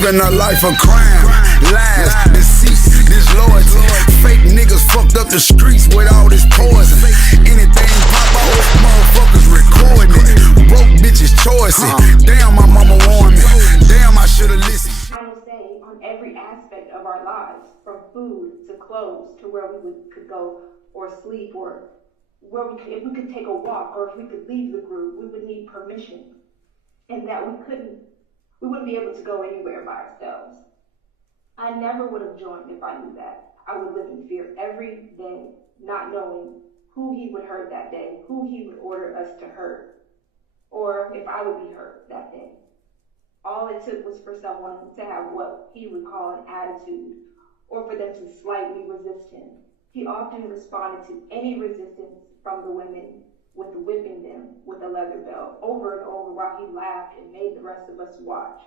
living a life of crime, lies, deceit, disloyalty. Fake niggas fucked up the streets with all this poison. Anything pop off, motherfuckers recording it. Broke bitches choicing. Damn, my mama warned me. Damn, I should've listened. Final say on every aspect of our lives, from food to clothes to where we could go or sleep, or if we could take a walk, or if we could leave the group, we would need permission, and that we wouldn't be able to go anywhere by ourselves. I never would have joined if I knew that. I would live in fear every day, not knowing who he would hurt that day, who he would order us to hurt, or if I would be hurt that day. All it took was for someone to have what he would call an attitude, or for them to slightly resist him. He often responded to any resistance from the women with whipping them with a leather belt over and over while he laughed and made the rest of us watch.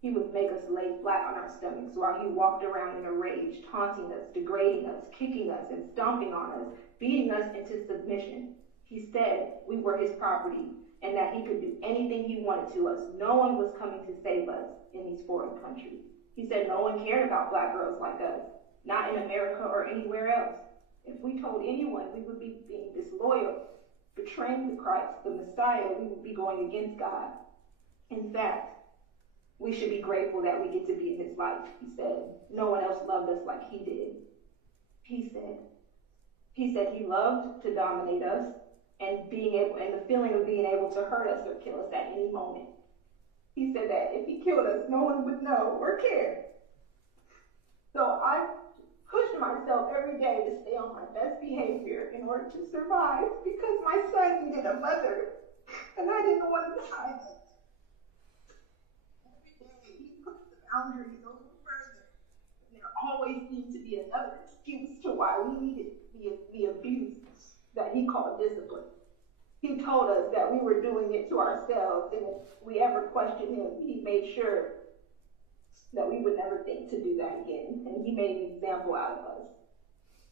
He would make us lay flat on our stomachs while he walked around in a rage, taunting us, degrading us, kicking us, and stomping on us, beating us into submission. He said we were his property and that he could do anything he wanted to us. No one was coming to save us in these foreign countries. He said no one cared about black girls like us, not in America or anywhere else. If we told anyone, we would be being disloyal, betraying the Christ, the Messiah. We would be going against God. In fact, we should be grateful that we get to be in his life, he said. No one else loved us like he did. He said he loved to dominate us and the feeling of being able to hurt us or kill us at any moment. He said that if he killed us, no one would know or care. So I pushed myself every day to stay on my best behavior in order to survive, because my son needed a mother and I didn't want to hide it. He pushed the boundaries a little further. And there always seemed to be another excuse to why we needed the abuse that he called discipline. He told us that we were doing it to ourselves, and if we ever questioned him, he made sure that we would never think to do that again, and he made an example out of us.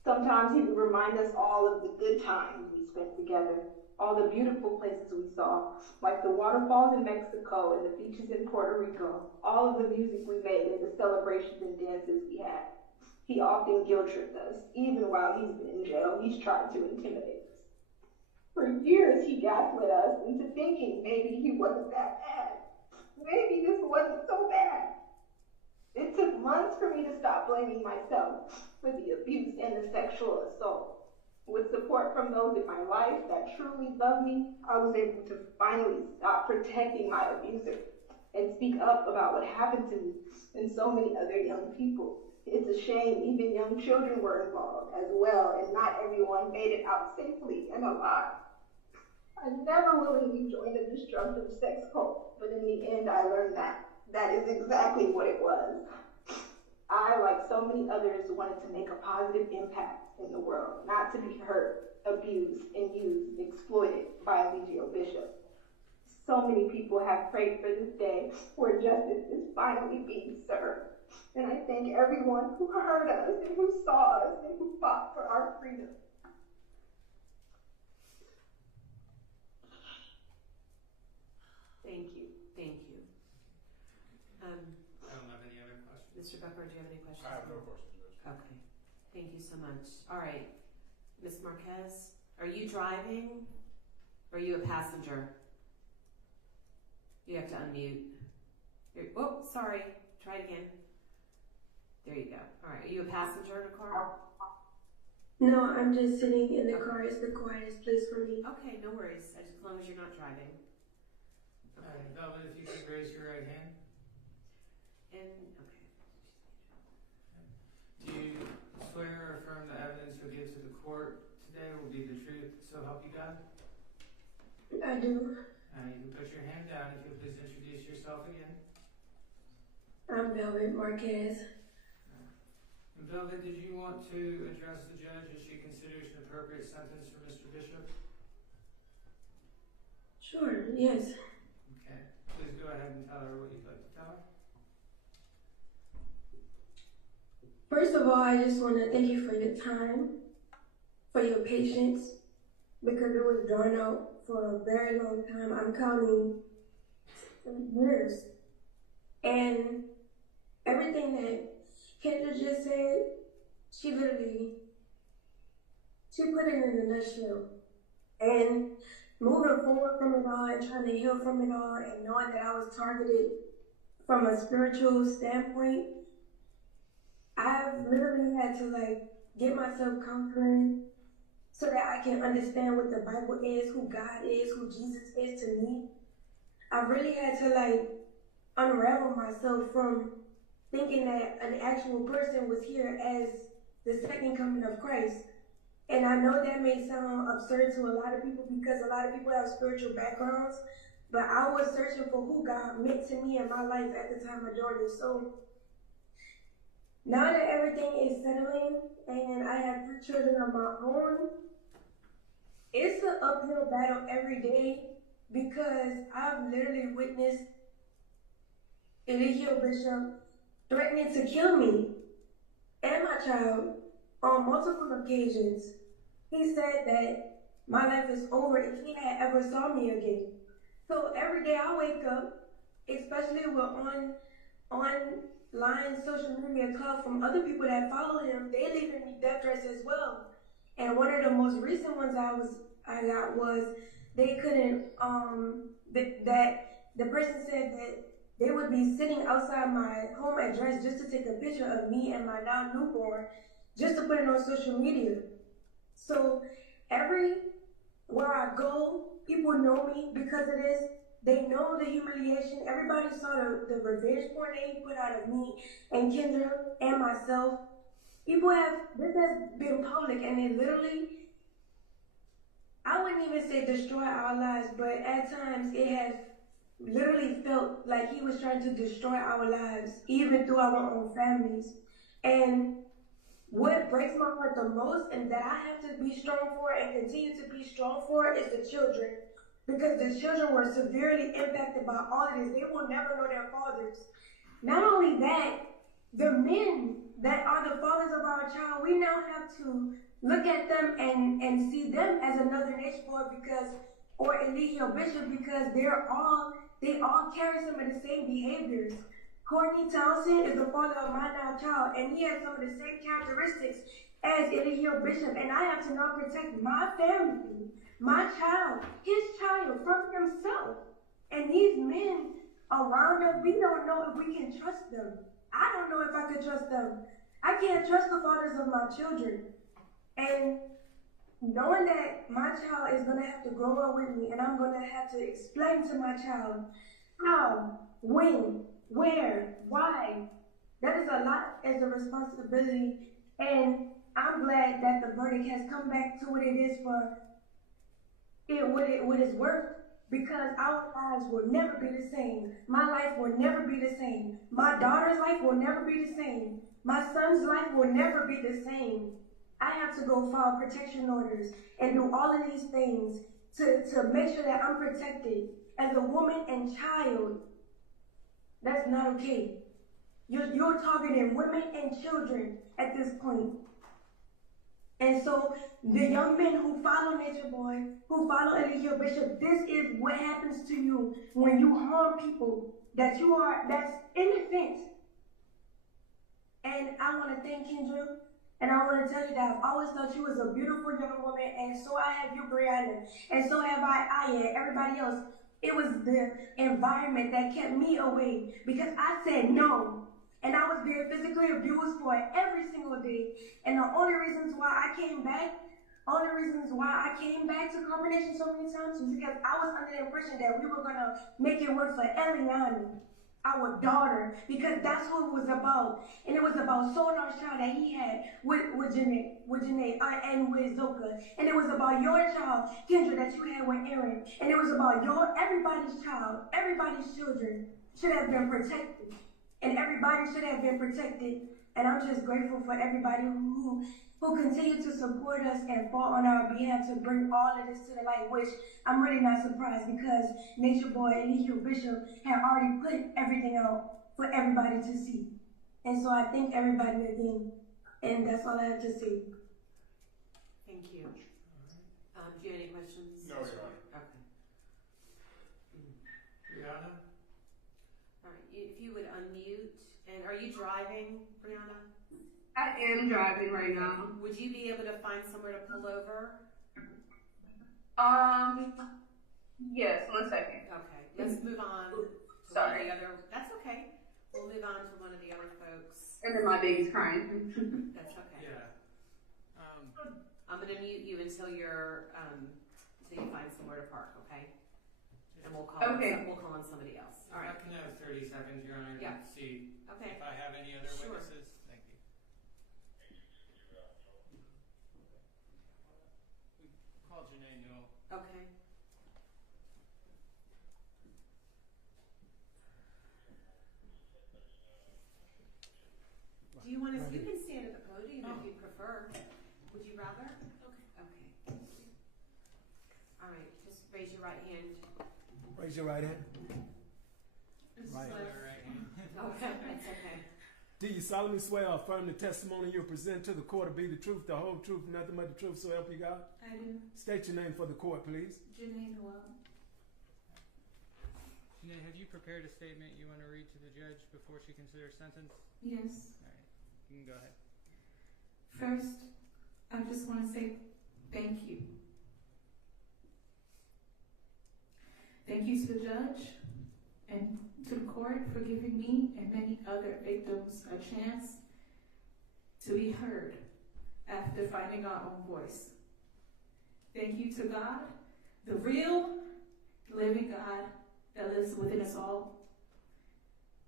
Sometimes he would remind us all of the good times we spent together, all the beautiful places we saw, like the waterfalls in Mexico and the beaches in Puerto Rico, all of the music we made and the celebrations and dances we had. He often guilt-tripped us. Even while he's been in jail, he's tried to intimidate us. For years, he gaslit us into thinking maybe he wasn't that bad. Maybe this wasn't so bad. It took months for me to stop blaming myself for the abuse and the sexual assault. With support from those in my life that truly love me, I was able to finally stop protecting my abuser and speak up about what happened to me and so many other young people. It's a shame even young children were involved as well, and not everyone made it out safely and alive. I never willingly joined a destructive sex cult, but in the end I learned that is exactly what it was. I, like so many others, wanted to make a positive impact in the world, not to be hurt, abused, and used, exploited by Eligio Bishop. So many people have prayed for this day where justice is finally being served. And I thank everyone who heard us and who saw us and who fought for our freedom. Thank you. Thank you. I don't have any other questions. Mr. Becker, do you have any questions? I have no questions, Judge. Okay. Thank you so much. All right. Ms. Marquez, are you driving or are you a passenger? You have to unmute. Oh, sorry. Try it again. There you go. All right. Are you a passenger in a car? No, I'm just sitting in the car. It's the quietest place for me. Okay, no worries. As long as you're not driving. Okay, Velvet, if you could raise your right hand. And, okay. Do you swear or affirm the evidence you'll give to the court today will be the truth, so help you God? I do. You can put your hand down if you'll please introduce yourself again. I'm Velvet Marquez. And Velvet, did you want to address the judge as she considers an appropriate sentence for Mr. Bishop? Sure, yes. Okay, please go ahead and tell her what you'd like to tell her. First of all, I just want to thank you for your time, for your patience, because it was drawn out for a very long time. I'm counting years. And everything that Kendra just said, she put it in a nutshell. And moving forward from it all and trying to heal from it all and knowing that I was targeted from a spiritual standpoint, I've literally had to get myself counseling so that I can understand what the Bible is, who God is, who Jesus is to me. I really had to unravel myself from thinking that an actual person was here as the second coming of Christ. And I know that may sound absurd to a lot of people because a lot of people have spiritual backgrounds, but I was searching for who God meant to me in my life at the time of doing it. So now that everything is settling and I have 3 children of my own, it's an uphill battle every day because I've literally witnessed Eligio Bishop threatening to kill me and my child on multiple occasions. He said that my life is over if he had ever saw me again. So every day I wake up, especially with online social media club from other people that follow him, they leaving me death threats as well. And one of the most recent ones I got was they couldn't that the person said that they would be sitting outside my home address just to take a picture of me and my now newborn, just to put it on social media. So everywhere I go, people know me because of this. They know the humiliation. Everybody saw the revenge porn that he put out of me and Kendra and myself. This has been public, and it literally, I wouldn't even say destroy our lives, but at times it has literally felt like he was trying to destroy our lives, even through our own families. And what breaks my heart the most and that I have to be strong for and continue to be strong for is the children. Because the children were severely impacted by all of this. They will never know their fathers. Not only that, the men that are the fathers of our child, we now have to look at them and see them as another nature boy or Eligio Bishop because they all carry some of the same behaviors. Courtney Townsend is the father of my now child, and he has some of the same characteristics as Eligio Bishop, and I have to now protect my family, my child, his child from himself. And these men around us, we don't know if we can trust them. I don't know if I could trust them. I can't trust the fathers of my children. And knowing that my child is going to have to grow up with me and I'm going to have to explain to my child how, when, where, why, that is a lot as a responsibility. And I'm glad that the verdict has come back to what it is for what it's worth, because our lives will never be the same. My life will never be the same. My daughter's life will never be the same. My son's life will never be the same. I have to go file protection orders and do all of these things to make sure that I'm protected as a woman and child. That's not okay. You're targeting women and children at this point. And so the young men who follow Nature Boy, who follow Eligio Bishop, this is what happens to you when you harm people that's innocent. And I want to thank Kendra, and I want to tell you that I've always thought you was a beautiful young woman, and so I have you, Brianna, and so have I and everybody else. It was the environment that kept me away because I said no. And I was being physically abused for it every single day. And the only reasons why I came back to combination so many times was because I was under the impression that we were going to make it work for Eliana, our daughter, because that's what it was about. And it was about Sonar's child that he had with Janae, and with Zoka. And it was about your child, Kendra, that you had with Aaron. And it was about everybody's child, everybody's children should have been protected. And everybody should have been protected. And I'm just grateful for everybody who continue to support us and fought on our behalf to bring all of this to the light, which I'm really not surprised because Nature Boy and Eligio Bishop had already put everything out for everybody to see. And so I thank everybody again. And that's all I have to say. Thank you. Do you have any questions? No, Your Honor. Okay. Brianna? All right, if you would unmute And are you driving, Brianna? I am driving right now. Would you be able to find somewhere to pull over? Yes, 1 second. Okay, let's move on to Sorry. one of the other. That's okay. We'll move on to one of the other folks. And then my baby's crying. That's okay. Yeah. I'm gonna mute you until you're until you find somewhere to park, okay? And we'll call on somebody else. All right. I can have 30 seconds, Your Honor, Yeah. to see Okay. if I have any other Sure. witnesses. Thank you. We called Janae Newell. Okay. Do you want to? You can stand at the podium if you prefer. Would you rather? Okay. All right. Just raise your right hand. Raise your right hand. Right. Right hand. Okay. That's okay. Do you solemnly swear or affirm the testimony you present to the court to be the truth, the whole truth, nothing but the truth, so help you God? I do. State your name for the court, please. Janae Noel. Janae, have you prepared a statement you want to read to the judge before she considers sentence? Yes. All right. You can go ahead. First, I just want to say thank you. Thank you to the judge and to the court for giving me and many other victims a chance to be heard after finding our own voice. Thank you to God, the real, living God that lives within us all.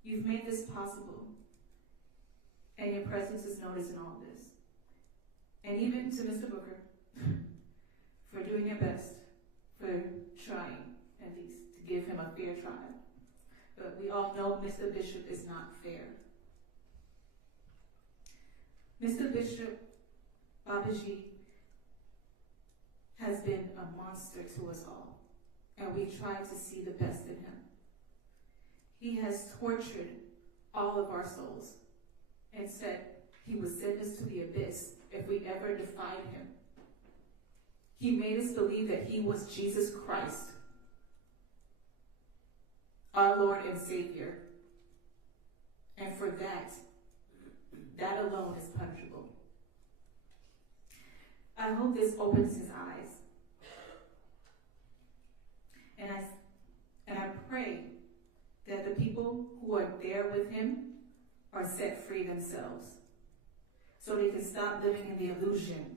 You've made this possible, and your presence is noticed in all this. And even to Mr. Booker for doing your best, for trying, at least, to give him a fair trial. But we all know Mr. Bishop is not fair. Mr. Bishop Babaji has been a monster to us all, and we try to see the best in him. He has tortured all of our souls and said he would send us to the abyss if we ever defied him. He made us believe that he was Jesus Christ, our Lord and Savior. And for that alone is punishable. I hope this opens his eyes. And I pray that the people who are there with him are set free themselves, so they can stop living in the illusion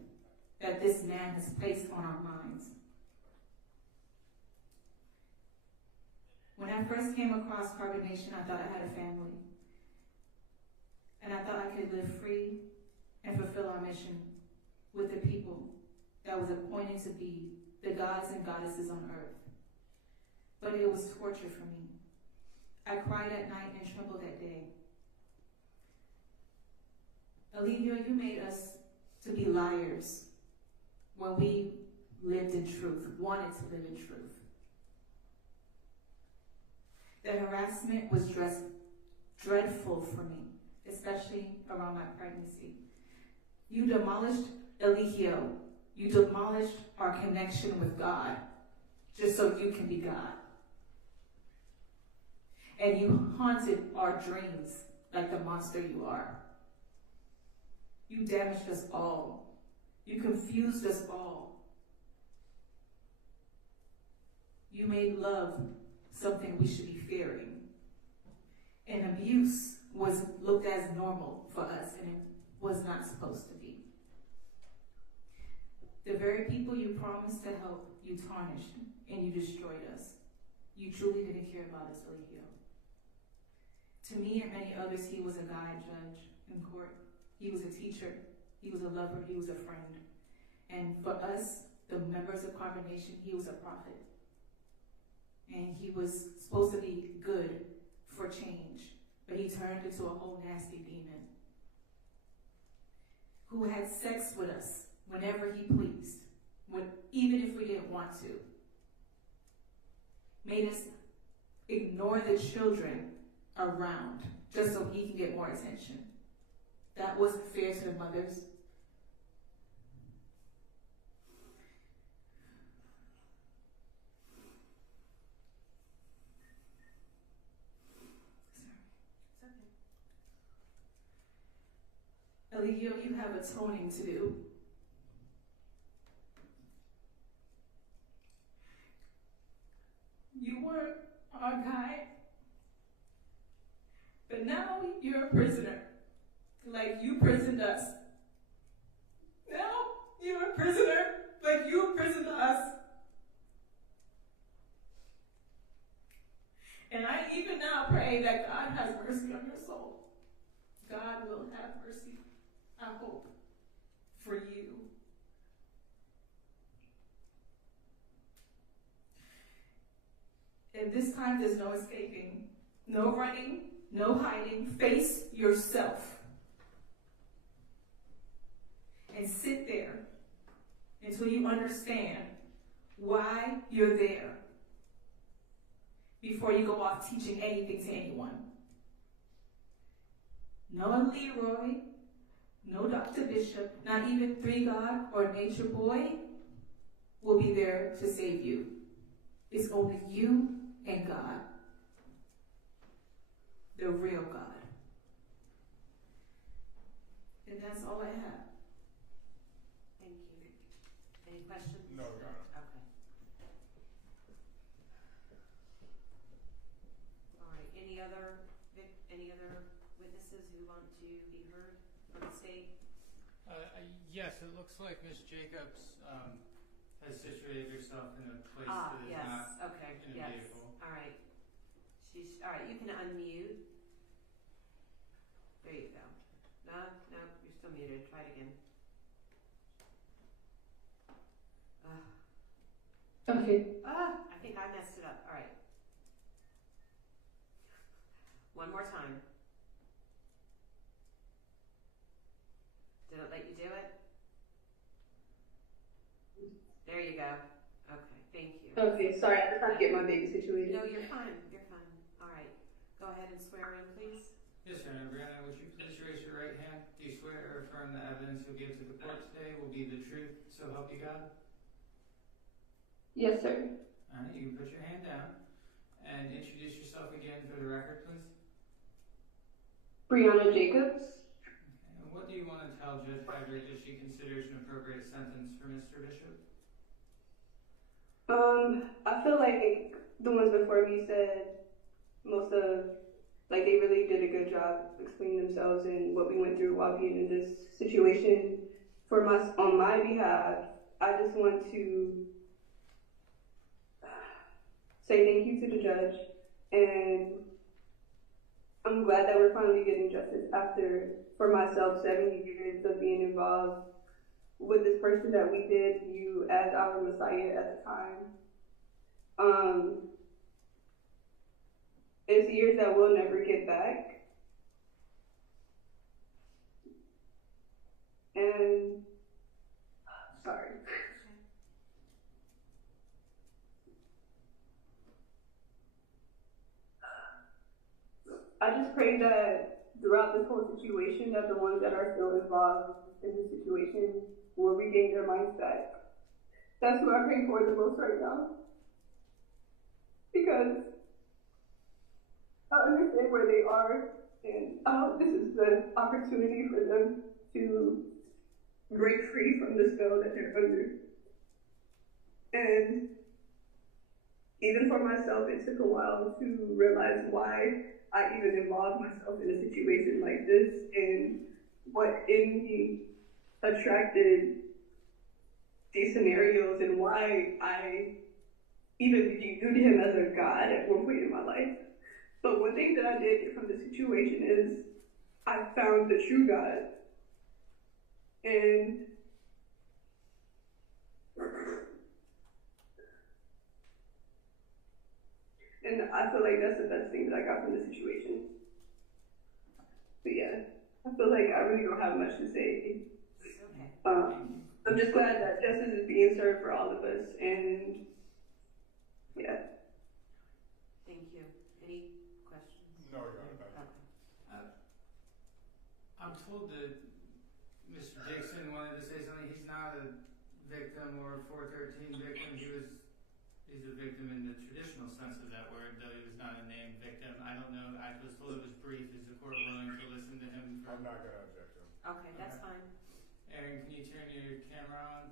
that this man has placed on our minds. When I first came across carbonation, I thought I had a family. And I thought I could live free and fulfill our mission with the people that was appointed to be the gods and goddesses on earth. But it was torture for me. I cried at night and trembled that day. Eligio, you made us to be liars when we lived in truth, wanted to live in truth. The harassment was dreadful for me, especially around my pregnancy. You demolished Eligio. You demolished our connection with God, just so you can be God. And you haunted our dreams like the monster you are. You damaged us all. You confused us all. You made love something we should be fearing. And abuse was looked as normal for us, and it was not supposed to be. The very people you promised to help, you tarnished, and you destroyed us. You truly didn't care about us, Eligio. To me and many others, he was a guy judge in court. He was a teacher. He was a lover. He was a friend. And for us, the members of Carbonation, he was a prophet. And he was supposed to be good for change, but he turned into a whole nasty demon who had sex with us whenever he pleased, even if we didn't want to. Made us ignore the children around just so he can get more attention. That wasn't fair to the mothers. have atoning to do. You weren't our guide, but now you're a prisoner, like you prisoned us. Now you're a prisoner, like you imprisoned us. And I even now pray that God has mercy on your soul. God will have mercy, I hope, for you. And this time there's no escaping, no running, no hiding. Face yourself. And sit there until you understand why you're there before you go off teaching anything to anyone. No Leroy, no Dr. Bishop, not even Three God or Nature Boy will be there to save you. It's only you and God, the real God. And that's all I have. Thank you. Any questions? No, Your Honor. Okay. All right. Any other witnesses who want to be heard from the state? Yes, it looks like Ms. Jacobs has situated herself in a place that is yes. not Okay. in a Yes. vehicle. All right. All right. You can unmute. There you go. No, you're still muted. Try it again. Okay. I think I messed it up. All right. One more time. Did it let you do it? There you go. Okay, thank you. Okay, sorry, I just have to get my baby situated. No, you're fine. You're fine. All right. Go ahead and swear in, please. Yes, Your Honor. Brianna, would you please raise your right hand? Do you swear or affirm the evidence you'll give to the court today will be the truth, so help you God? Yes, sir. All right, you can put your hand down and introduce yourself again for the record, please. Brianna Jacobs. Okay. And what do you want to tell Judge Patrick that she considers an appropriate sentence for Mr. Bishop? I feel like the ones before me said they really did a good job explaining themselves and what we went through while being in this situation. On my behalf, I just want to say thank you to the judge, and I'm glad that we're finally getting justice after, for myself, 7 years of being involved with this person that we did view as our Messiah at the time. It's years that we'll never get back. And, sorry. I just pray that throughout this whole situation, that the ones that are still involved in this situation will regain their minds back. That's what I'm praying for the most right now. Because I understand where they are, and I hope this is the opportunity for them to break free from the spell that they're under. And even for myself, it took a while to realize why I even involved myself in a situation like this, and what in me attracted these scenarios, and why I even viewed him as a god at one point in my life. But one thing that I did get from the situation is I found the true God. And I feel like that's the best thing that I got from the situation. But yeah, I feel like I really don't have much to say. Okay. I'm just glad that justice is being served for all of us, and yeah. Thank you. Any questions? No, Your Honor, thank you. Okay. I'm told that Mr. Dixon wanted to say something. He's not a victim or a 413 victim. He's a victim in the traditional sense of that word, though he was not a named victim. I don't know. I was told it was brief. Is the court willing to listen to him? I'm not going to object to him. Okay, that's fine. Aaron, can you turn your camera on?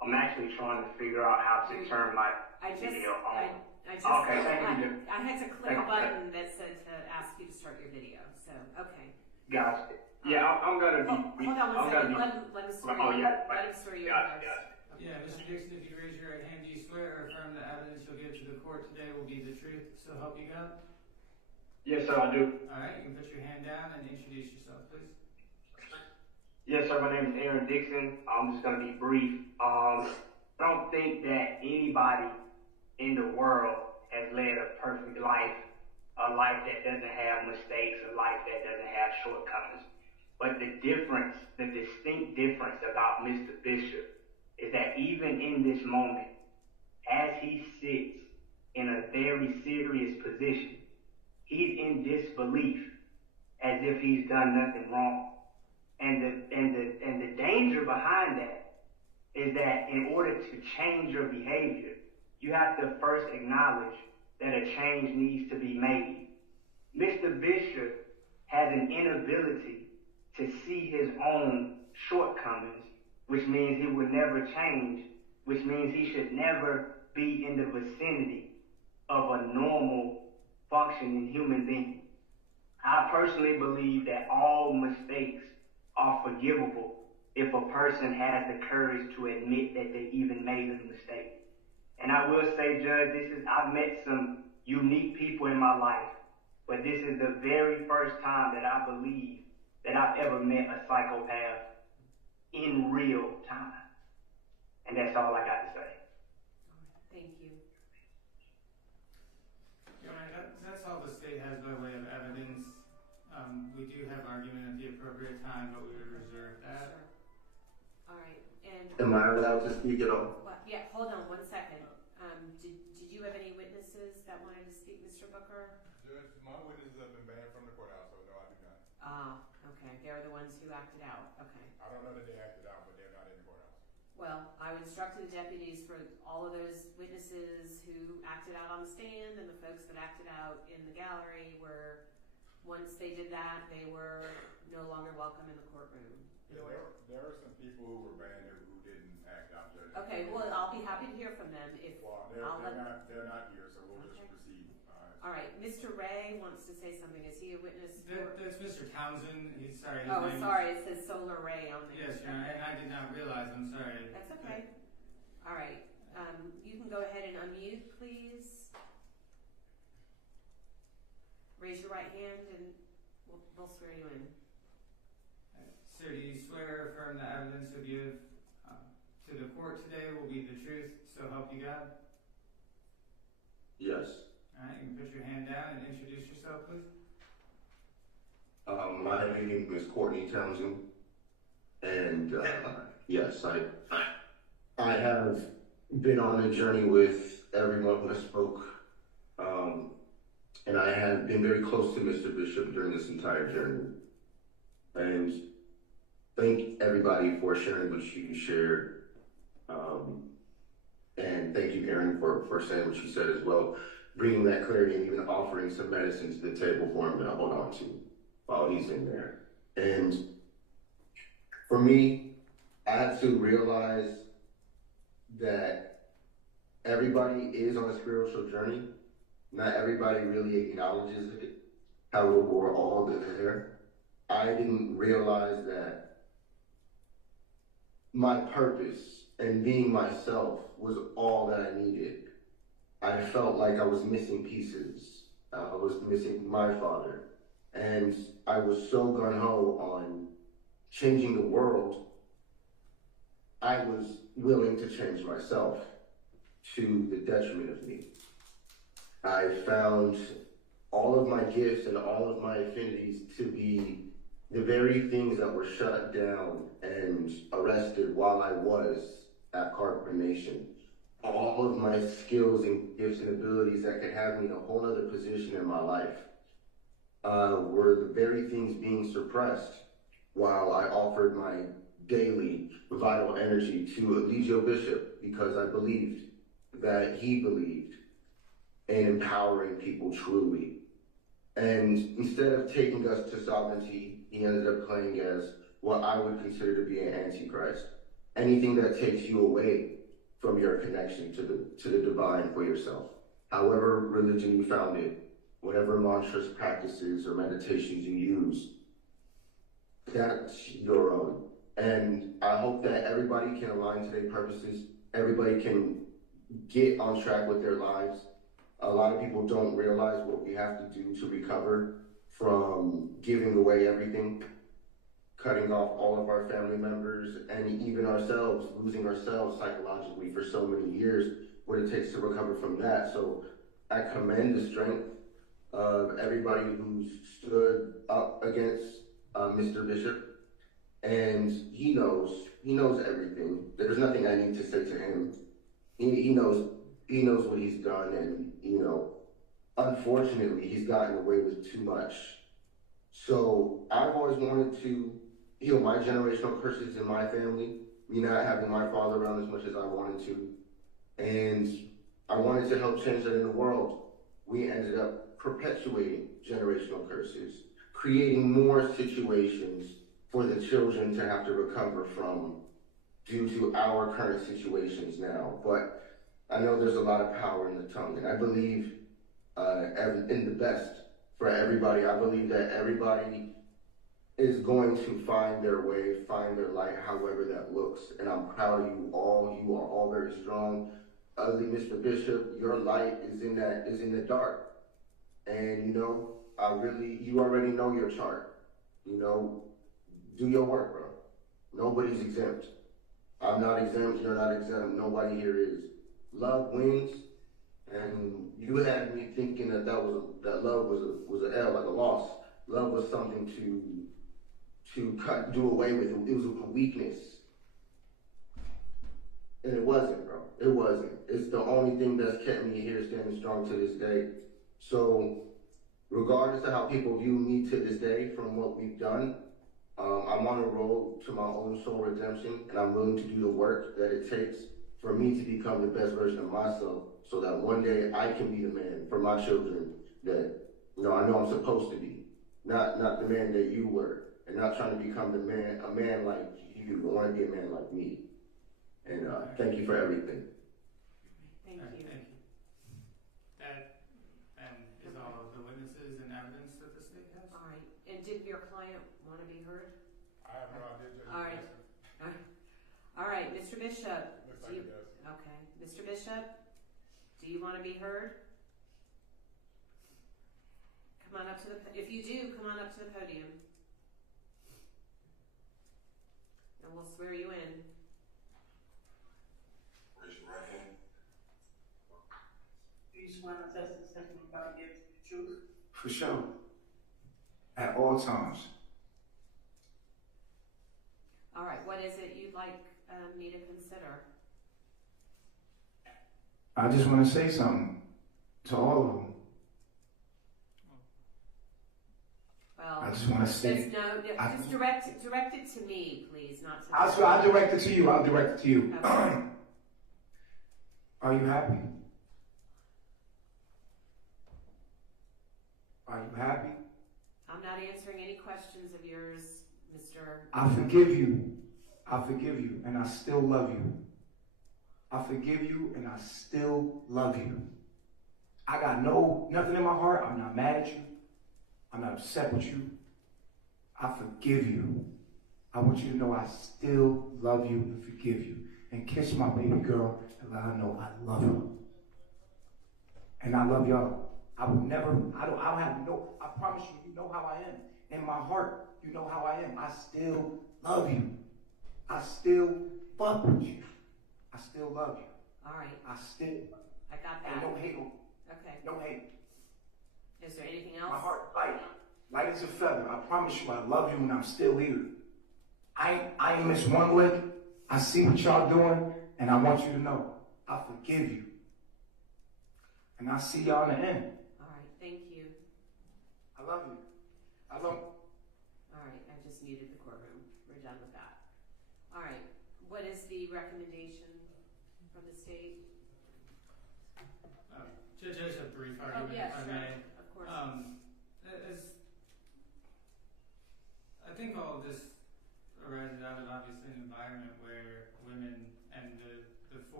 I'm actually trying to figure out how to turn my video on. Okay, thank you. I had to click a button that said to ask you to start your video. So okay. Gotcha. Yeah, I'm gonna be. Hold on one second. Let him story. Oh yeah. Let him story you Gotcha. first. Yeah, Mr. Dixon, if you raise your right hand, do you swear or affirm the evidence you'll give to the court today will be the truth, so help you God? Yes, sir, I do. All right, you can put your hand down and introduce yourself, please. Yes, sir. My name is Aaron Dixon. I'm just gonna be brief. I don't think that anybody in the world has led a perfect life, a life that doesn't have mistakes, a life that doesn't have shortcomings. But the distinct difference about Mr. Bishop is that even in this moment, as he sits in a very serious position, he's in disbelief as if he's done nothing wrong. And the danger behind that is that in order to change your behavior, you have to first acknowledge that a change needs to be made. Mr. Bishop has an inability to see his own shortcomings, which means he will never change, which means he should never be in the vicinity of a normal functioning human being. I personally believe that all mistakes are forgivable if a person has the courage to admit that they even made a mistake. And I will say, Judge, I've met some unique people in my life, but this is the very first time that I believe that I've ever met a psychopath in real time. And that's all I got to say. Thank you. All right, that's all the state has by way of evidence. We do have argument at the appropriate time, but we would reserve that. Sure. All right, and Am I allowed to speak at all? well, yeah. Hold on one second. Did you have any witnesses that wanted to speak, Mr. Booker? Judge, my witnesses have been banned from the courthouse, so no, I do not. Ah, okay. They're the ones who acted out. Okay. I don't know that they acted out, but they're not in the courthouse. Well, I instructed the deputies for all of those witnesses who acted out on the stand and the folks that acted out in the gallery were, once they did that, they were no longer welcome in the courtroom. Yeah, there are some people who were banned who didn't act out, Judge. Okay, well, I'll be happy to hear from them if Well, they're not here, so we'll just proceed. All right, Mr. Ray wants to say something. Is he a witness? That's Mr. Townsend. He's sorry. His Oh, name sorry. It says Solar Ray on there. Yes, Your Honor, and I did not realize. I'm sorry. That's okay. All right. You can go ahead and unmute, please. Raise your right hand, and we'll swear you in. Sir, do you swear or affirm the evidence you'll give to the court today will be the truth, so help you God? Yes. All right, you can put your hand down and introduce yourself, please. My name is Courtney Townsend, and yes, I have been on a journey with everyone who has spoke, and I have been very close to Mr. Bishop during this entire journey. And thank everybody for sharing what you shared. And thank you, Aaron, for saying what you said as well, bringing that clarity and even offering some medicine to the table for him to hold on to while he's in there. And for me, I had to realize that everybody is on a spiritual journey. Not everybody really acknowledges it. However, we're all there. I didn't realize that my purpose and being myself was all that I needed. I felt like I was missing pieces. I was missing my father. And I was so gung-ho on changing the world, I was willing to change myself to the detriment of me. I found all of my gifts and all of my affinities to be the very things that were shut down and arrested while I was at Carpenter Nation. All of my skills and gifts and abilities that could have me in a whole other position in my life were the very things being suppressed while I offered my daily vital energy to Eligio Bishop because I believed that he believed in empowering people truly. And instead of taking us to sovereignty, he ended up playing as what I would consider to be an antichrist. Anything that takes you away from your connection to the divine for yourself. However religion you found it, whatever mantras, practices, or meditations you use, that's your own. And I hope that everybody can align to their purposes. Everybody can get on track with their lives. A lot of people don't realize what we have to do to recover from giving away everything, cutting off all of our family members, and even ourselves, losing ourselves psychologically for so many years, what it takes to recover from that. So I commend the strength of everybody who's stood up against Mr. Bishop, and he knows everything. There's nothing I need to say to him. He knows what he's done, and unfortunately, he's gotten away with too much. So I've always wanted to heal my generational curses in my family, me not having my father around as much as I wanted to, and I wanted to help change that in the world. We ended up perpetuating generational curses, creating more situations for the children to have to recover from due to our current situations now. But I know there's a lot of power in the tongue, and I believe in the best for everybody. I believe that everybody is going to find their way, find their light, however that looks. And I'm proud of you all. You are all very strong. Ugly Mr. Bishop, your light is in the dark. And you already know your chart. Do your work, bro. Nobody's exempt. I'm not exempt, you're not exempt, nobody here is. Love wins, and you had me thinking that love was an L, like a loss. Love was something to do away with. It was a weakness. And it wasn't, bro. It wasn't. It's the only thing that's kept me here standing strong to this day. So, regardless of how people view me to this day from what we've done, I'm on a road to my own soul redemption, and I'm willing to do the work that it takes for me to become the best version of myself, so that one day I can be the man for my children that I know I'm supposed to be, not the man that you were, and not trying to become a man like you. I want to be a man like me. And thank you for everything. Thank you. Thank you. That is all of the witnesses and evidence that the state has. All right. And did your client want to be heard? I have no idea, Judge. All right. All right, Mr. Bishop. Looks like it does. Okay, Mr. Bishop, do you want to be heard? Come on up to if you do, come on up to the podium. And we'll swear you in. Raise your right hand. Do you swear and attest to the testimony about to give the truth? For sure. At all times. All right, what is it you'd like me to consider? I just want to say something to all of them. Well, I just want to say. Just direct it to me, please, not to. I'll direct it to you. I'll direct it to you. Okay. Are you happy? Are you happy? I'm not answering any questions of yours, Mr. I forgive you. I forgive you, and I still love you. I forgive you, and I still love you. I got nothing in my heart. I'm not mad at you. I'm not upset with you. I forgive you. I want you to know I still love you and forgive you. And kiss my baby girl and let her know I love her. And I love y'all. I promise you know how I am. In my heart, you know how I am. I still love you. I still fuck with you. I still love you. All right. I got that. And no hate on. Okay. No hate. Is there anything else? My heart light as a feather. I promise you I love you and I'm still here. I ain't missed one lick. I see what y'all doing, and I want you to know I forgive you. And I'll see y'all in the end. All right, thank you. I love you. I love you. All right, I just muted the courtroom. We're done with that. All right, what is the recommendation from the state? Just a brief argument, yeah, if I sure. may. Of course.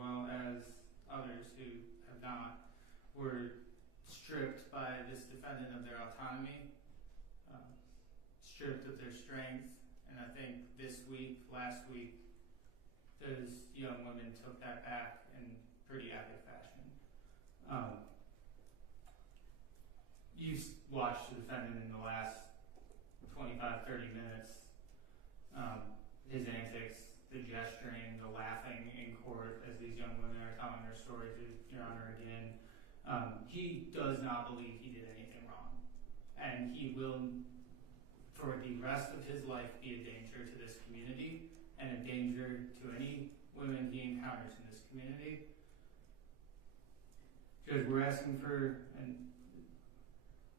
well as others who have not, were stripped by this defendant of their autonomy, stripped of their strength, and I think last week, those young women took that back in pretty epic fashion. You've watched the defendant in the last 25, 30 minutes. His antics, the gesturing, the laughing in court as these young women are telling their story to Your Honor again. He does not believe he did anything wrong. And he will, for the rest of his life, be a danger to this community and a danger to any women he encounters in this community. Judge, we're asking for,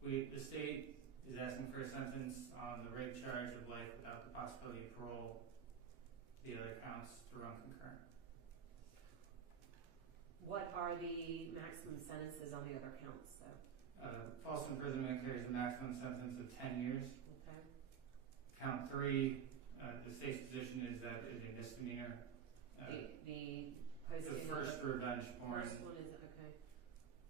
the state is asking for a sentence on the rape charge of life without the possibility of parole. The other counts to run concurrent. What are the maximum sentences on the other counts, though? False imprisonment carries a maximum sentence of 10 years. Okay. Count 3, the state's position is that it is a misdemeanor. The posting. The first revenge porn. First one is okay.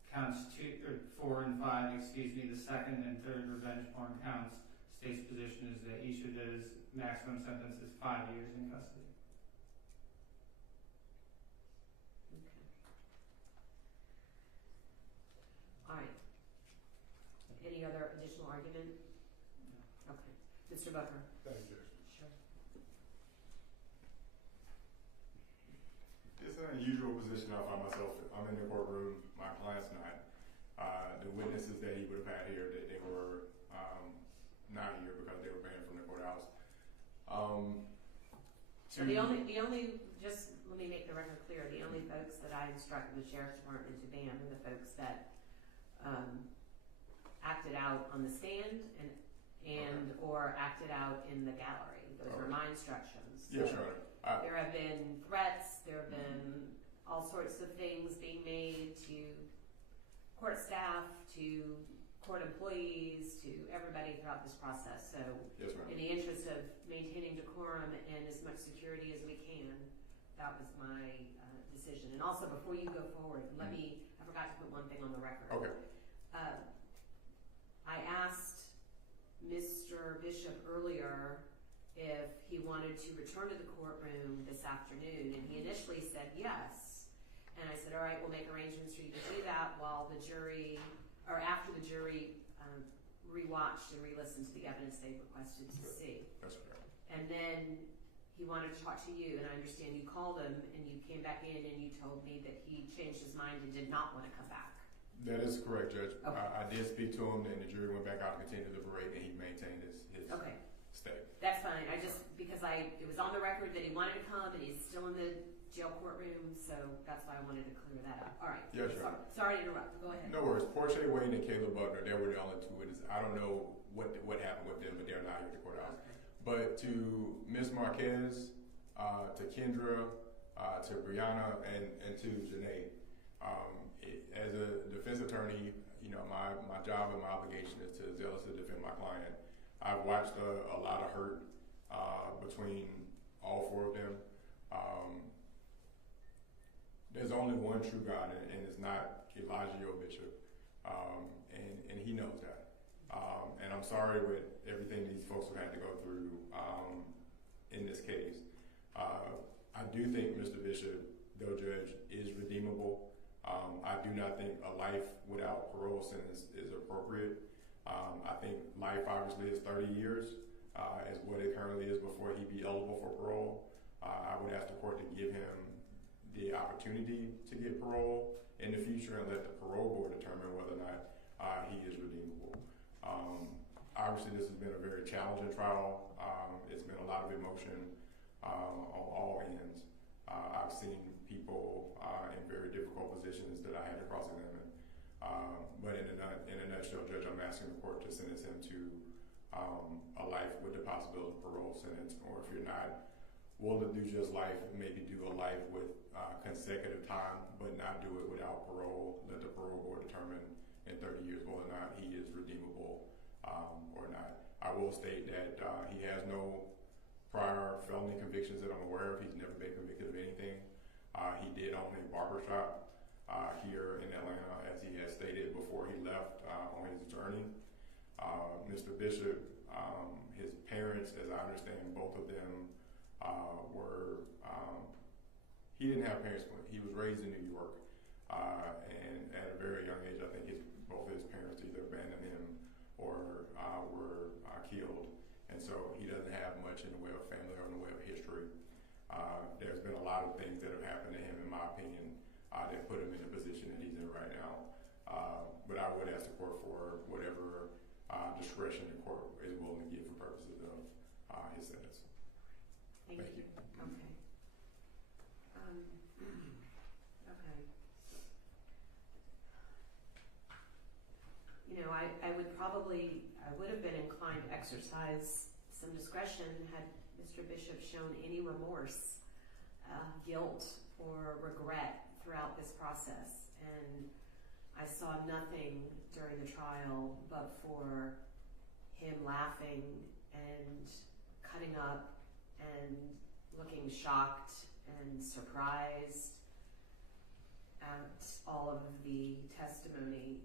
Counts 4 and 5, the second and third revenge porn counts. State's position is that each of those maximum sentence is 5 years in custody. Okay. All right. Any other additional argument? No. Okay. Mr. Butler. Thank you. Sure. It's an unusual position I find myself in. I'm in the courtroom, my client's not. The witnesses that he would have had here, that they were not here because they were banned from the courthouse. So the only, just let me make the record clear, the only folks that I instructed the Sheriff's Department to ban were the folks that acted out on the stand or acted out in the gallery. Those were my instructions. Yes, sure. There have been threats, there have been all sorts of things being made to court staff, to court employees, to everybody throughout this process. So yes, in the interest of maintaining decorum and as much security as we can, that was my decision. And also, before you go forward, I forgot to put one thing on the record. Okay. I asked Mr. Bishop earlier if he wanted to return to the courtroom this afternoon, and he initially said yes. And I said, all right, we'll make arrangements for you to do that while the jury, or after the jury rewatched and re-listened to the evidence they requested to see. That's okay. And then he wanted to talk to you, and I understand you called him and you came back in and you told me that he changed his mind and did not want to come back. That is correct, Judge. Okay. I did speak to him, and the jury went back out to continue to deliberate, and he maintained his Okay. stay. That's fine. I just, because it was on the record that he wanted to come and he's still in the jail courtroom, so that's why I wanted to clear that up. All right. Yes, sure. Sorry to interrupt. Go ahead. No worries. Portia Wayne and Caleb Butler, they were the only two witnesses. I don't know what happened with them, but they're not here at the courthouse. Okay. But to Ms. Marquez, to Kendra, to Brianna, and to Janae, as a defense attorney, my job and my obligation is to zealously defend my client. I've watched a lot of hurt between all four of them. There's only one true God, and it's not Eligio Bishop, and he knows that. And I'm sorry with everything these folks have had to go through in this case. I do think Mr. Bishop, though Judge, is redeemable. I do not think a life without parole sentence is appropriate. I think life obviously is 30 years, is what it currently is before he be eligible for parole. I would ask the court to give him the opportunity to get parole in the future and let the parole board determine whether or not he is redeemable. Obviously, this has been a very challenging trial. It's been a lot of emotion on all ends. I've seen people in very difficult positions that I had to cross-examine. But in a nutshell, Judge, I'm asking the court to sentence him to a life with the possibility of parole sentence, or if you're not willing to do just life, maybe do a life with consecutive time, but not do it without parole. Let the parole board determine in 30 years whether or not he is redeemable or not. I will state that he has no prior felony convictions that I'm aware of. He's never been convicted of anything. He did own a barbershop here in Atlanta, as he had stated before he left on his journey. Mr. Bishop, his parents, as I understand, both of them were, he didn't have parents, but he was raised in New York. And at a very young age, I think both his parents either abandoned him or were killed. And so he doesn't have much in the way of family or in the way of history. There's been a lot of things that have happened to him, in my opinion, that put him in the position that he's in right now. But I would ask the court for whatever discretion the court is willing to give for purposes of his sentence. Thank you. Okay. Okay. You know, I would have been inclined to exercise some discretion had Mr. Bishop shown any remorse, guilt, or regret throughout this process. And I saw nothing during the trial but for him laughing and cutting up and looking shocked and surprised at all of the testimony.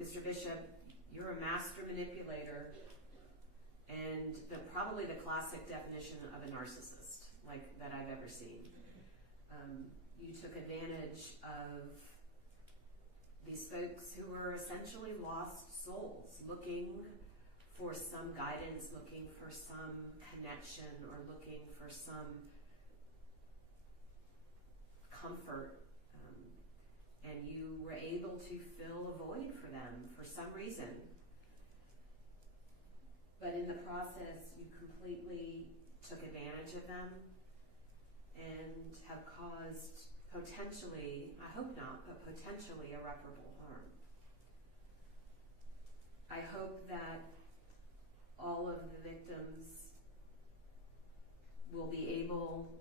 Mr. Bishop, you're a master manipulator and probably the classic definition of a narcissist that I've ever seen. You took advantage of these folks who were essentially lost souls, looking for some guidance, looking for some connection, or looking for some comfort. And you were able to fill a void for them for some reason. But in the process, you completely took advantage of them and have caused potentially, I hope not, but potentially irreparable harm. I hope that all of the victims will be able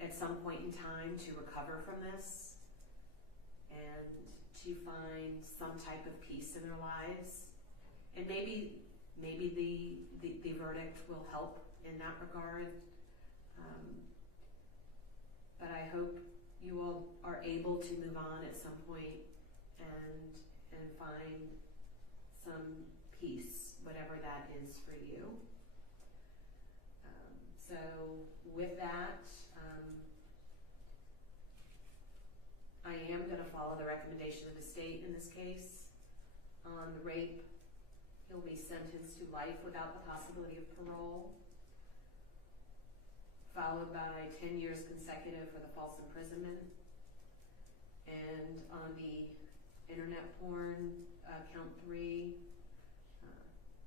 at some point in time to recover from this and to find some type of peace in their lives. And maybe the verdict will help in that regard. But I hope you all are able to move on at some point and find some peace, whatever that is for you. So with that, I am going to follow the recommendation of the state in this case. On the rape, he'll be sentenced to life without the possibility of parole, followed by 10 years consecutive for the false imprisonment. And on the internet porn, count 3,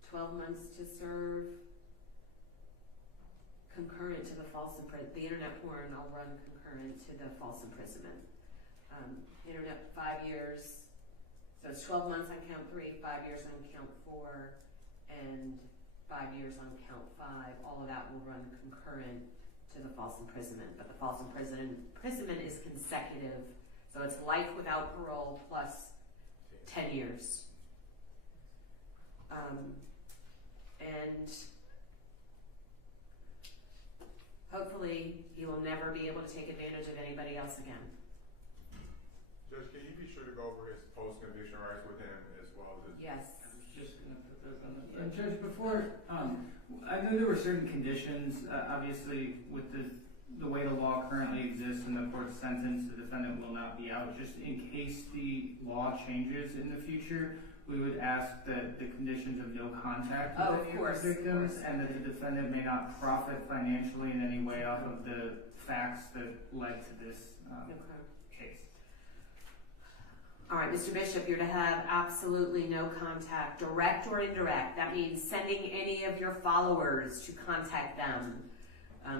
12 months to serve, concurrent to the false imprisonment. The internet porn, I'll run concurrent to the false imprisonment. Internet, 5 years. So it's 12 months on count 3, 5 years on count 4, and 5 years on count 5. All of that will run concurrent to the false imprisonment. But the false imprisonment is consecutive. So it's life without parole plus 10 years. And hopefully he will never be able to take advantage of anybody else again. Judge, can you be sure to go over his post-conviction rights with him as well as his... Yes. I was just going to put those on the... Judge, before, I know there were certain conditions, obviously, with the way the law currently exists in the court's sentence, the defendant will not be out. Just in case the law changes in the future, we would ask that the conditions of no contact with any of the victims and that the defendant may not profit financially in any way off of the facts that led to this case. All right, Mr. Bishop, you're to have absolutely no contact, direct or indirect. That means sending any of your followers to contact them,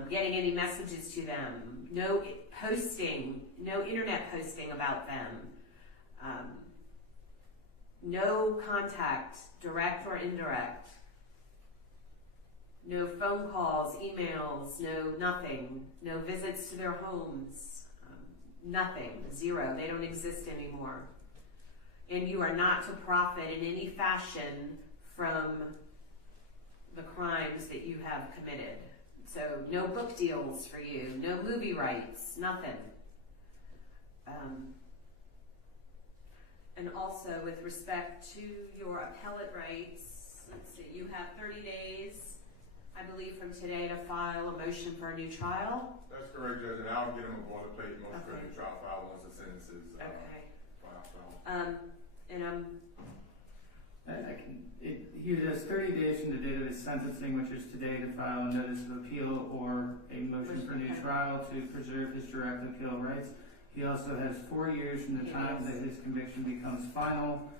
getting any messages to them, no posting, no internet posting about them, no contact, direct or indirect, no phone calls, emails, no nothing, no visits to their homes, nothing, 0. They don't exist anymore. And you are not to profit in any fashion from the crimes that you have committed. So no book deals for you, no movie rights, nothing. And also with respect to your appellate rights, let's see, you have 30 days, I believe, from today to file a motion for a new trial. That's correct, Judge, and I'll get him a boilerplate motion for a Okay. new trial file once the sentence is Okay. filed. And He has 30 days from the date of his sentencing, which is today, to file a notice of appeal or a motion for new trial to preserve his direct appeal rights. He also has 4 years from the time that his conviction becomes final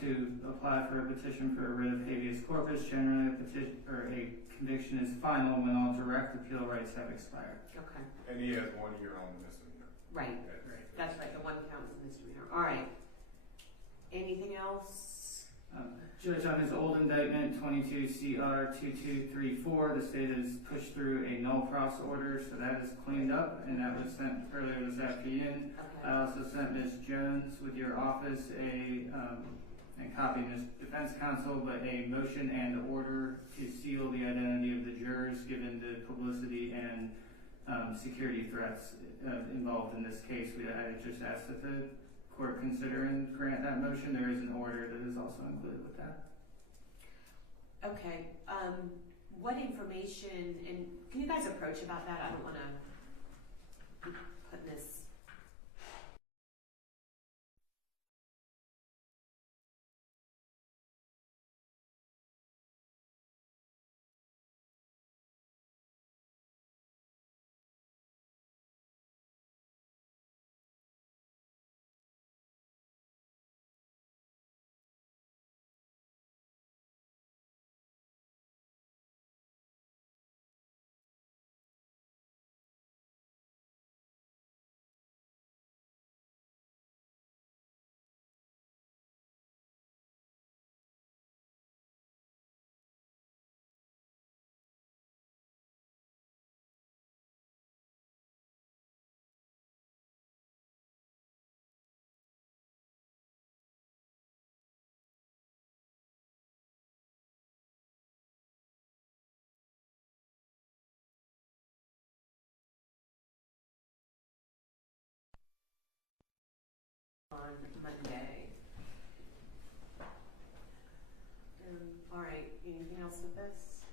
to apply for a petition for a writ of habeas corpus. Generally, a conviction is final when all direct appeal rights have expired. okay, And he has 1 year on the misdemeanor. right, that's right, the one count is misdemeanor. All right. Anything else? Judge, on his old indictment, 22 CR 2234, the state has pushed through a null pros order, so that is cleaned up, and that was sent earlier this afternoon. Okay. I also sent Ms. Jones with your office and copy Ms. Defense Counsel, but a motion and order to seal the identity of the jurors given the publicity and security threats involved in this case. I just asked that the court consider and grant that motion. There is an order that is also included with that. Okay, what information, and can you guys approach about that? I don't want to put this. On Monday. All right, anything else with this?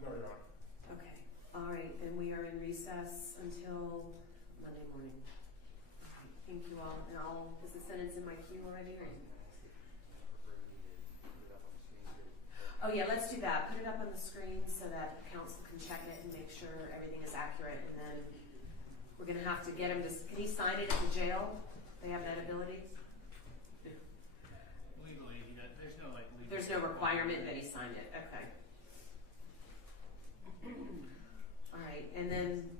No, Your Honor. Okay, all right, then we are in recess until Monday morning. Okay, thank you all. And is the sentence in my queue already? Or? Oh yeah, let's do that. Put it up on the screen so that council can check it and make sure everything is accurate. And then we're gonna have to get him to, can he sign it at the jail? They have that ability? Legally, there's no legal. There's no requirement that he sign it, okay. All right, and then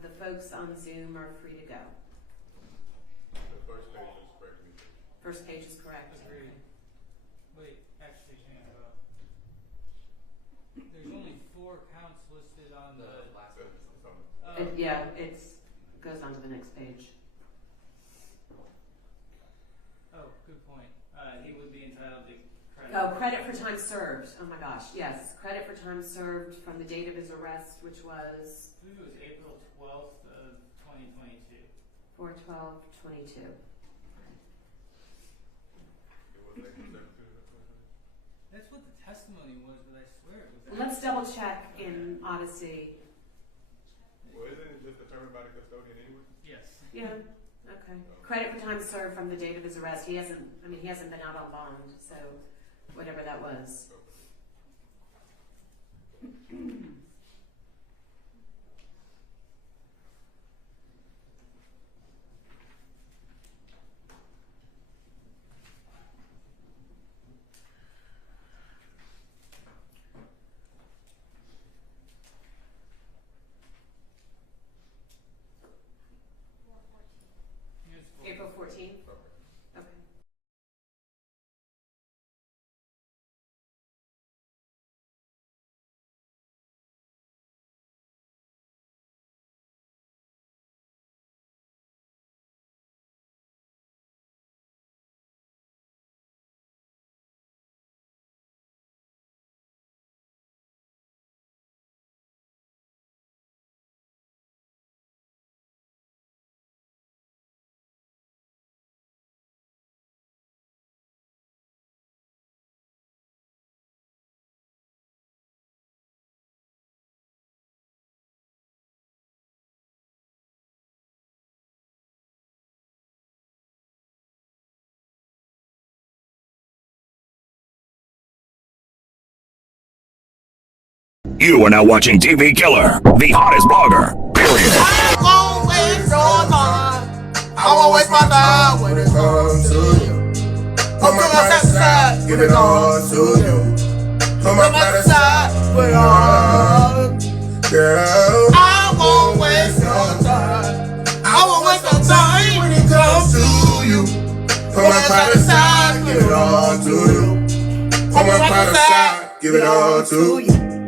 the folks on Zoom are free to go. The first page is correct. First page is correct. Agreed. Wait, actually, hang on. There's only 4 counts listed on the last one. Yeah, it goes on to the next page. Oh, good point. He would be entitled to credit. Oh, credit for time served. Oh my gosh, yes. Credit for time served from the date of his arrest, which was? I believe it was April 12th of 2022. 4/12/22. That's what the testimony was, but I swear it was. Let's double check in Odyssey. Well, isn't it just determined by the custodian anyway? Yes. Yeah, okay. Credit for time served from the date of his arrest. He hasn't been out on bond, so whatever that was. April 14th? You are now watching TV Killer, the hottest blogger, period. I won't waste your time. I won't waste my time when it comes to you. Put my pride aside, give it all to you. Put my pride aside, put it all. Girl, I won't waste your time. I won't waste your time when it comes to you. Put my pride aside, give it all to you. Put my pride aside, give it all to you.